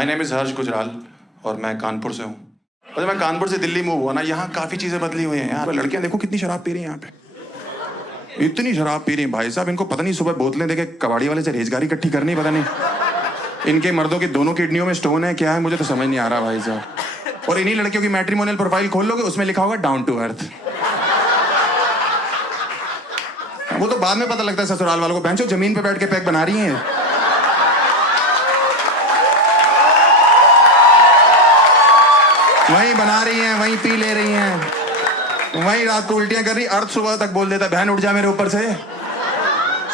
My name is हर्ष गुजराल और मैं कानपुर से हूँ। और मैं कानपुर से दिल्ली मूव हुआ ना, यहाँ काफ़ी चीज़ें बदली हुई हैं। यहाँ लड़कियाँ देखो कितनी शराब पी रही हैं, यहाँ पे इतनी शराब पी रही हैं भाई साहब। इनको पता नहीं सुबह बोतलें देके कबाड़ी वाले से रेजगारी इकट्ठी करनी, पता नहीं इनके मर्दों की दोनों किडनियों में स्टोन है क्या है, मुझे तो समझ नहीं आ रहा भाई साहब। और इन्हीं लड़कियों की मैट्रिमोनियल प्रोफाइल खोल लोगे, उसमें लिखा होगा डाउन टू अर्थ। वो तो बाद में पता लगता है ससुराल वालों को, बहनचोद जमीन पे बैठ के पैक बना रही हैं। वहीं बना रही हैं, वहीं पी ले रही हैं, वहीं रात को उल्टियां कर रही। अर्थ सुबह तक बोल देता बहन उठ जा मेरे ऊपर से,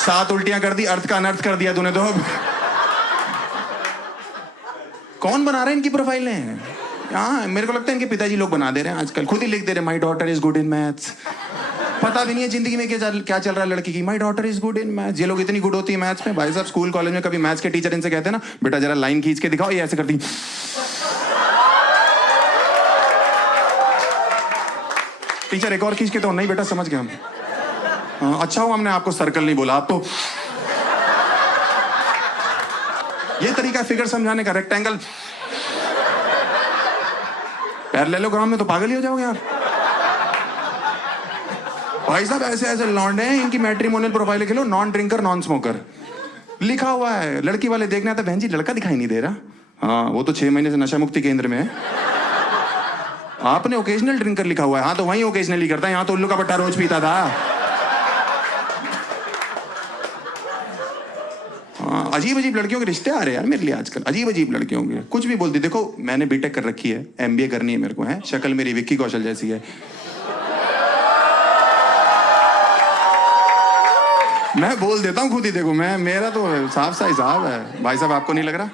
7 उल्टियां कर दी, अर्थ का अनर्थ कर दिया तूने तो। कौन बना रहे हैं इनकी प्रोफाइलें? हाँ, मेरे को लगता है इनके पिताजी लोग बना दे रहे हैं आजकल, खुद ही लिख दे रहे हैं my daughter is good in maths. पता भी नहीं है जिंदगी में क्या चल रहा है लड़की की। My daughter is good in maths. ये लोग इतनी गुड होती है मैथ्स में भाई साहब। स्कूल कॉलेज में कभी मैथ्स के टीचर इनसे कहते हैं ना, बेटा जरा लाइन खींच के दिखाओ, ये ऐसे करती। टीचर एक और खींच के तो नहीं बेटा समझ गए हम। हाँ, अच्छा हो हमने आपको सर्कल नहीं बोला। आप तो ये तरीका फिगर समझाने का, रेक्टेंगल पैरेललोग्राम में तो पागल ही हो जाओगे आप भाई साहब। ऐसे ऐसे लौंडे हैं, इनकी मैट्रिमोनियल प्रोफाइल खेलो, नॉन ड्रिंकर नॉन स्मोकर लिखा हुआ है। लड़की वाले देखने आते, बहन जी लड़का दिखाई नहीं दे रहा। हाँ, वो तो 6 महीने से नशा मुक्ति केंद्र में है। आपने ओकेजनल ड्रिंकर लिखा हुआ है। हाँ, तो वहीं ओकेजनली करता है, यहाँ तो उल्लू का पट्टा रोज पीता था। हाँ, अजीब अजीब लड़कियों के रिश्ते आ रहे हैं यार मेरे लिए आजकल, अजीब अजीब लड़कियों के। कुछ भी बोलती। देखो मैंने बीटेक कर रखी है, MBA करनी है मेरे को, है शक्ल मेरी विक्की कौशल जैसी है। मैं बोल देता हूँ खुद ही, देखो मैं, मेरा तो साफ सा हिसाब है भाई साहब। आपको नहीं लग रहा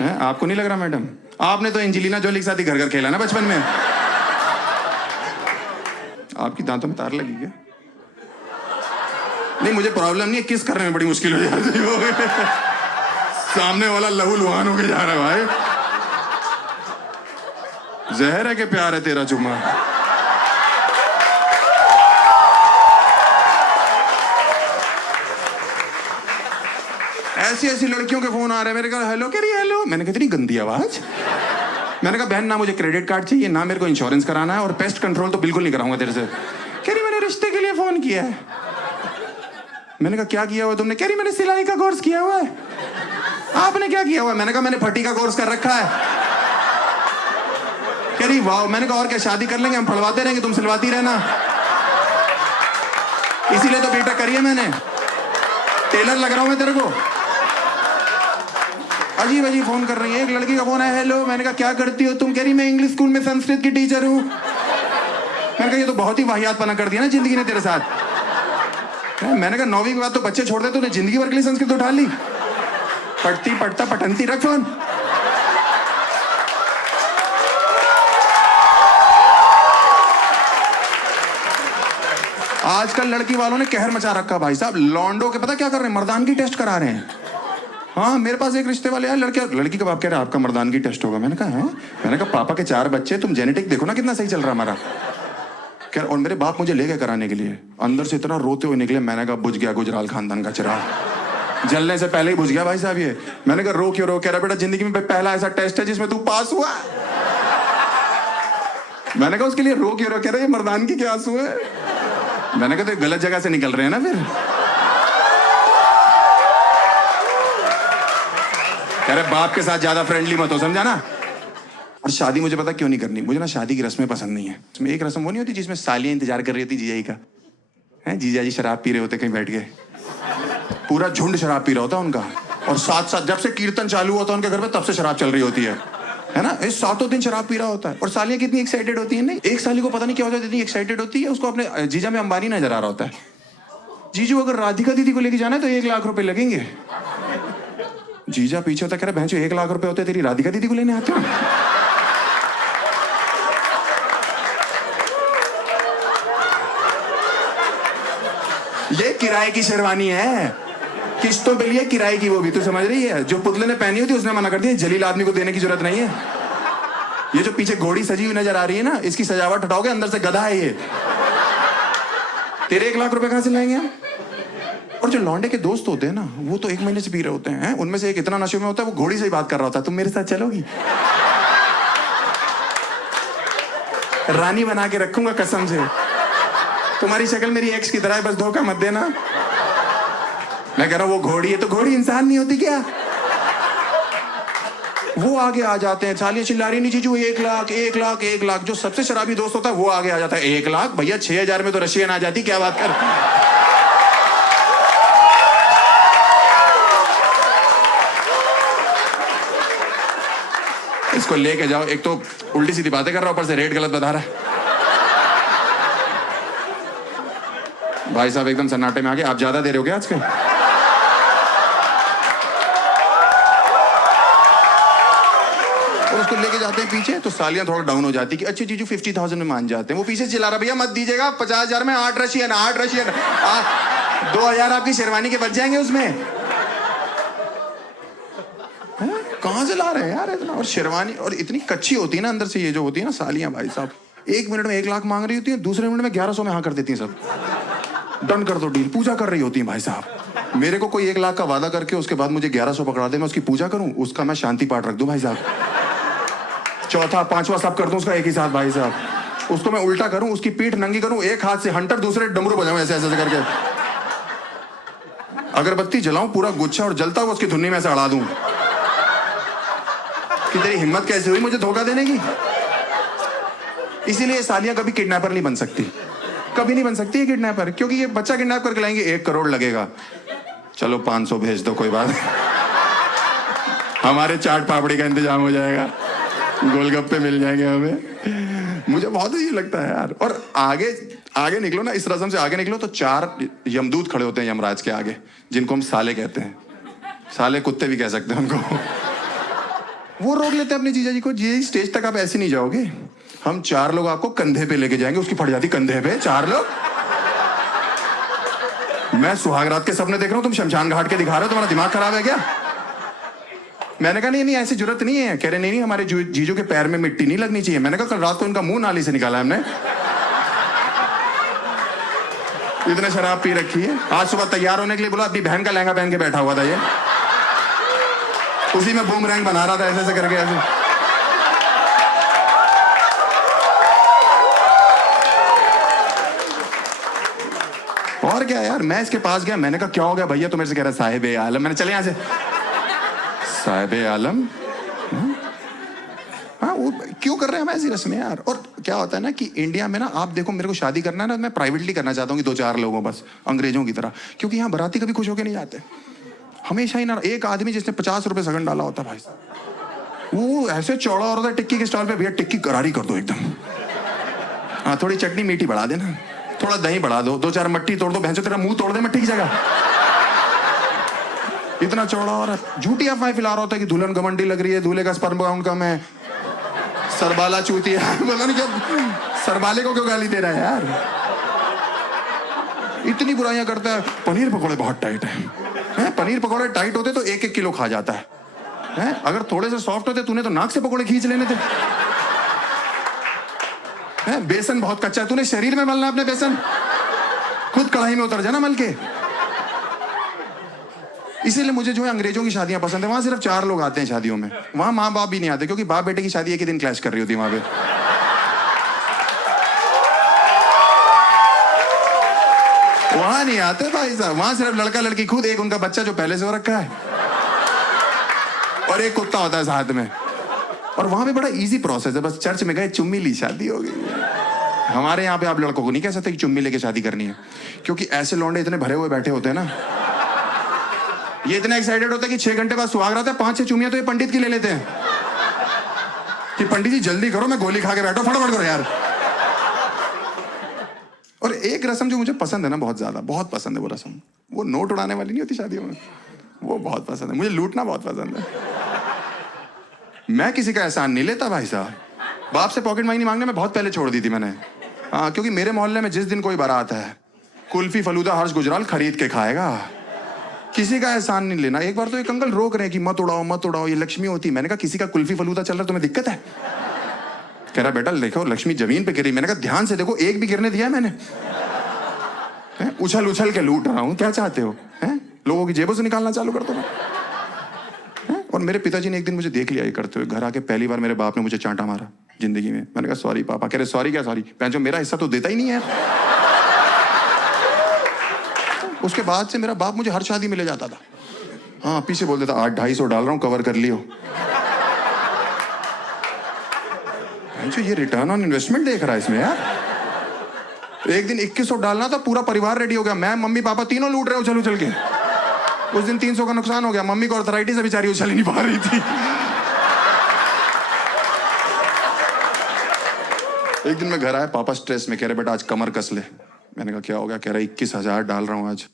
है? आपको नहीं लग रहा मैडम? आपने तो एंजेलिना जोली के साथ ही घर घर खेला ना बचपन में। आपकी दांतों में तार लगी क्या? नहीं, मुझे प्रॉब्लम नहीं है, किस करने में बड़ी मुश्किल हो जाती है। सामने वाला लहू लुहान होके जा रहा है भाई। जहर है कि प्यार है तेरा चुम्मा? ऐसी ऐसी लड़कियों के फोन आ रहे हैं मेरे घर। हेलो कह रही, हेलो। मैंने कहा इतनी गंदी आवाज। मैंने कहा बहन ना मुझे क्रेडिट कार्ड चाहिए, ना मेरे को इंश्योरेंस कराना है, और पेस्ट कंट्रोल तो बिल्कुल नहीं कराऊंगा तेरे से। कह रही मैंने रिश्ते के लिए फोन किया है। मैंने कहा क्या किया हुआ तुमने? कह रही मैंने सिलाई का कोर्स किया हुआ है। आपने क्या किया हुआ है? मैंने कहा मैंने फटी का कोर्स कर रखा है। कह रही वाह। मैंने कहा और क्या, शादी कर लेंगे हम, फड़वाते रहेंगे, तुम सिलवाती रहना। इसीलिए तो बीटेक करी है मैंने, टेलर लग रहा हूं मैं तेरे को। अजीब अजीब फोन कर रही है। एक लड़की का फोन है, हेलो। मैंने कहा क्या करती हो तुम? कह रही मैं इंग्लिश स्कूल में संस्कृत की टीचर हूँ। मैंने कहा ये तो बहुत ही वाहियातपना कर दिया ना जिंदगी ने तेरे साथ। मैंने कहा 9वीं के बाद तो बच्चे छोड़ दे, तूने जिंदगी भर के लिए संस्कृत उठा ली। पढ़ती पढ़ता पठंती रख फोन। आजकल लड़की वालों ने कहर मचा रखा भाई साहब। लॉन्डो के पता क्या कर रहे हैं? मर्दानगी टेस्ट करा रहे हैं। हाँ, मेरे पास एक रिश्ते वाले यार, लड़की का बाप कह रहा है आपका मर्दानगी टेस्ट होगा। मैंने कहा है? मैंने कहा पापा के 4 बच्चे, तुम जेनेटिक देखो ना कितना सही चल रहा है हमारा। क्या? और मेरे बाप मुझे ले गए कराने के लिए, अंदर से इतना रोते हुए निकले। मैंने कहा बुझ गया गुजराल खानदान का चिराग, जलने से पहले ही बुझ गया भाई साहब ये। मैंने कहा रो क्यों रो? कह रहा बेटा जिंदगी में पहला ऐसा टेस्ट है जिसमें तू पास हुआ। मैंने कहा उसके लिए रो क्यों रो? कह रहा ये मर्दानगी के आंसू है। मैंने कहा तो गलत जगह से निकल रहे हैं ना फिर। कह रहे बाप के साथ ज्यादा फ्रेंडली मत हो, समझा ना। और शादी मुझे पता क्यों नहीं करनी? मुझे ना शादी की रस्में पसंद नहीं है। उसमें एक रस्म वो नहीं होती जिसमें सालियां इंतजार कर रही होती जीजाजी का, है जीजाजी शराब पी रहे होते कहीं बैठ के, पूरा झुंड शराब पी रहा होता उनका, और साथ साथ जब से कीर्तन चालू होता है उनके घर में तब से शराब चल रही होती है ना। इस 7 दिन शराब पी रहा होता है। और सालियां कितनी एक्साइटेड होती है। नहीं, एक साली को पता नहीं क्या होता है, इतनी एक्साइटेड होती है, उसको अपने जीजा में अंबानी नजर आ रहा होता है। जीजू अगर राधिका दीदी को लेके जाना है तो 1 लाख रुपए लगेंगे। जीजा पीछे होता, कह रहा बहन 1 लाख रुपए होते तेरी राधिका दीदी को लेने आते हो। ये किराए की शेरवानी है, किस्तों पे लिए किराए की, वो भी तो समझ रही है। जो पुतले ने पहनी होती उसने मना कर दिया, जलील आदमी को देने की जरूरत नहीं है। ये जो पीछे घोड़ी सजी हुई नजर आ रही है ना, इसकी सजावट हटाओगे, अंदर से गधा है ये। तेरे 1 लाख रुपए कहां से लाएंगे हम? और जो लौंडे के दोस्त होते हैं ना, वो तो 1 महीने से पी रहे होते हैं। उनमें से एक इतना नशे में होता है, वो घोड़ी से ही बात कर रहा होता है, तुम मेरे साथ चलोगी? रानी बना के रखूंगा कसम से, तुम्हारी शक्ल मेरी एक्स की तरह है, बस धोखा मत देना। मैं कह रहा हूं वो घोड़ी है तो घोड़ी इंसान नहीं होती क्या? वो आगे आ जाते हैं, सालियां चिल्ला रही, नहीं जीजू 1 लाख 1 लाख 1 लाख। जो सबसे शराबी दोस्त होता है वो आगे आ जाता है, 1 लाख भैया 6000 में तो रशियन आ जाती, क्या बात कर। इसको लेके जाओ, एक तो उल्टी सीधी बातें कर रहा है, ऊपर से रेट गलत बता रहा है। भाई साहब एकदम सन्नाटे में आ गए। आप ज्यादा दे रहे हो क्या आजकल? और उसको लेके जाते हैं पीछे, तो सालियां थोड़ा डाउन हो जाती कि अच्छे जीजू 50,000 में मान जाते हैं। वो पीछे चिल्ला रहा, भैया मत दीजिएगा 50,000 में 8 रशियन 2,000 आपकी शेरवानी के बच जाएंगे उसमें। कहां से ला रहे हैं यार इतना? और शेरवानी और इतनी कच्ची होती है ना अंदर से, ये जो होती है ना सालियां, भाई साहब 1 मिनट में 1 लाख मांग रही होती है, दूसरे मिनट में 1100 में हाँ कर देती हैं सब। डन कर दो डील, पूजा कर रही होती है भाई साहब। मेरे को कोई 1 लाख का वादा करके उसके बाद मुझे 1100 पकड़ा दे, मैं उसकी पूजा करूं, उसका मैं शांति पाठ रख दूं भाई साहब। चौथा 5वां सब कर दूं उसका एक ही साथ भाई साहब। उसको मैं उल्टा करूं, उसकी पीठ नंगी करूं, एक हाथ से हंटर दूसरे डमरू बजाऊं ऐसे ऐसे करके, अगरबत्ती जलाऊं पूरा गुच्छा और जलता हुआ उसकी धुन्नी में से अड़ा दूं कि तेरी हिम्मत कैसे हुई मुझे धोखा देने की। इसीलिए सालियां कभी किडनैपर नहीं बन सकती, कभी नहीं बन सकती है किडनैपर, क्योंकि ये बच्चा किडनैप करके लाएंगे 1 करोड़ लगेगा, चलो 500 भेज दो कोई बात नहीं, हमारे चाट पापड़ी का इंतजाम हो जाएगा, गोलगप्पे मिल जाएंगे हमें। मुझे बहुत ही लगता है यार। और आगे आगे निकलो ना, इस रस्म से आगे निकलो तो 4 यमदूत खड़े होते हैं यमराज के आगे, जिनको हम साले कहते हैं, साले कुत्ते भी कह सकते हैं उनको। वो रोक लेते हैं अपने जीजा जी को, जीजा जी स्टेज तक आप ऐसे नहीं जाओगे, हम 4 लोग आपको कंधे पे लेके जाएंगे। उसकी फट जाती कंधे पे, 4 लोग। मैं सुहागरात के सपने देख रहा हूं, तुम शमशान घाट के दिखा रहे हो, तुम्हारा दिमाग खराब है क्या? मैंने कहा नहीं नहीं ऐसी जरूरत नहीं है। कह रहे नहीं हमारे जीजू के पैर में मिट्टी नहीं लगनी चाहिए। मैंने कहा कल रात को इनका मुंह नाली से निकाला हमने, इतने शराब पी रखी है। आज सुबह तैयार होने के लिए बोला, अपनी बहन का लहंगा पहन के बैठा हुआ था ये, उसी में बूमरैंग बना रहा था ऐसे ऐसे करके ऐसे। और क्या यार, मैं इसके पास गया, मैंने कहा क्या हो गया भैया? तो मेरे से कह रहा साहिब ए आलम। मैंने चले यहां से, साहिब ए आलम? हाँ वो क्यों कर रहे हैं हम ऐसी रस्में यार? और क्या होता है ना कि इंडिया में ना, आप देखो मेरे को शादी करना है ना, मैं प्राइवेटली करना चाहता हूँ कि 2-4 लोगों बस, अंग्रेजों की तरह, क्योंकि यहाँ बराती कभी खुश होके नहीं जाते। हमेशा ही ना एक आदमी जिसने 50 रुपए सगन डाला होता भाई, वो ऐसे चौड़ा हो रहा था टिक्की के स्टॉल पे, भैया टिक्की करारी कर दो एकदम, हाँ थोड़ी चटनी मीठी बढ़ा देना, थोड़ा दही बढ़ा दो, 2-4 मट्टी तोड़ दो, भैंसो तेरा मुंह तोड़ दे मट्टी की जगह। इतना चौड़ा और झूठी अफवाहें फैला रहा होता है कि दुल्हन घमंडी लग रही है, दूल्हे का स्पर्म काउंट कम है, सरबाला चूती है। बोला नहीं क्या, सरबाले को क्यों गाली दे रहा है यार? इतनी बुराइयां करता है। पनीर पकौड़े बहुत टाइट है, पनीर पकौड़े टाइट होते तो 1-1 किलो खा जाता है, अगर थोड़े से सॉफ्ट होते तूने तो नाक से पकौड़े खींच लेने थे। बेसन बहुत कच्चा है, तूने शरीर में मलना अपने बेसन, खुद कढ़ाई में उतर जाना मल के। इसीलिए मुझे जो है अंग्रेजों की शादियां पसंद है, वहां सिर्फ 4 लोग आते हैं शादियों में, वहां माँ बाप भी नहीं आते, क्योंकि बाप बेटे की शादी एक ही दिन क्लैश कर रही होती है वहां पे। वहां नहीं आते भाई साहब, वहां सिर्फ लड़का लड़की खुद, एक उनका बच्चा जो पहले से हो रखा है, और एक कुत्ता होता है साथ में। और वहां पे बड़ा इजी प्रोसेस है, बस चर्च में गए, चुम्मी ली, शादी हो गई। हमारे यहाँ पे आप लड़कों को नहीं कह सकते कि चुम्मी लेके शादी करनी है, क्योंकि ऐसे लौंडे इतने भरे हुए बैठे होते हैं ना, ये इतने एक्साइटेड होता है कि 6 घंटे बाद सुहाग रात है, 5-6 चुम्मियां तो ये पंडित की ले लेते हैं कि पंडित जी जल्दी करो, मैं गोली खा के बैठो, फटाफट करो यार। और एक रस्म जो मुझे पसंद है ना, बहुत ज्यादा, बहुत पसंद है वो रस्म, वो नोट उड़ाने वाली नहीं होती शादियों में, वो बहुत पसंद है मुझे, लूटना बहुत पसंद है। मैं किसी का एहसान नहीं लेता भाई साहब, बाप से पॉकेट मनी मांगने में बहुत पहले छोड़ दी थी मैंने। हाँ, क्योंकि मेरे मोहल्ले में जिस दिन कोई बारात है, कुल्फी फलूदा हर्ष गुजराल खरीद के खाएगा, किसी का एहसान नहीं लेना। एक बार तो एक अंकल रोक रहे हैं कि मत उड़ाओ, ये लक्ष्मी होती। मैंने कहा किसी का कुल्फी फलूदा चल रहा है, तुम्हें दिक्कत है? कह रहा बेटा देखो लक्ष्मी जमीन पे गिरी। मैंने कहा ध्यान से देखो, एक भी गिरने दिया है मैंने? उछल उछल के लूट रहा हूं, क्या चाहते हो? हैं? लोगों की जेबों से निकालना चालू कर दो ना। और मेरे पिताजी ने एक दिन मुझे देख लिया ये करते हुए। घर आके पहली बार मेरे बाप ने मुझे चांटा मारा जिंदगी में। मैंने कहा सॉरी पापा। कह रहे सॉरी क्या सॉरी, जो मेरा हिस्सा तो देता ही नहीं है। उसके बाद से मेरा बाप मुझे हर शादी में ले जाता था। हाँ, पीछे बोल देता 800-250 डाल रहा हूं, कवर कर लियो। जो ये रिटर्न ऑन इन्वेस्टमेंट देख रहा है इसमें यार। एक दिन 2100 डालना था, पूरा परिवार रेडी हो गया। मैं मम्मी पापा तीनों लूट रहे हो उछल उछल के। उस दिन 300 का नुकसान हो गया। मम्मी को आर्थराइटिस है, बेचारी उछल ही नहीं पा रही थी। एक दिन मैं घर आया, पापा स्ट्रेस में। कह रहे बेटा आज कमर कस ले। मैंने कहा क्या हो गया? कह रहा 21,000 डाल रहा हूं आज।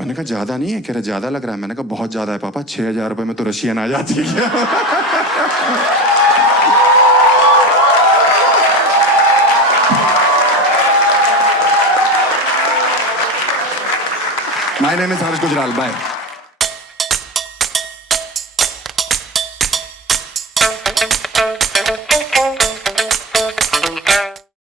मैंने कहा ज्यादा नहीं है? कह रहे ज्यादा लग रहा है। मैंने कहा बहुत ज्यादा है पापा, 6,000 रुपए में तो रशियन आ जाती है। My name is Harsh Gujral. Bye.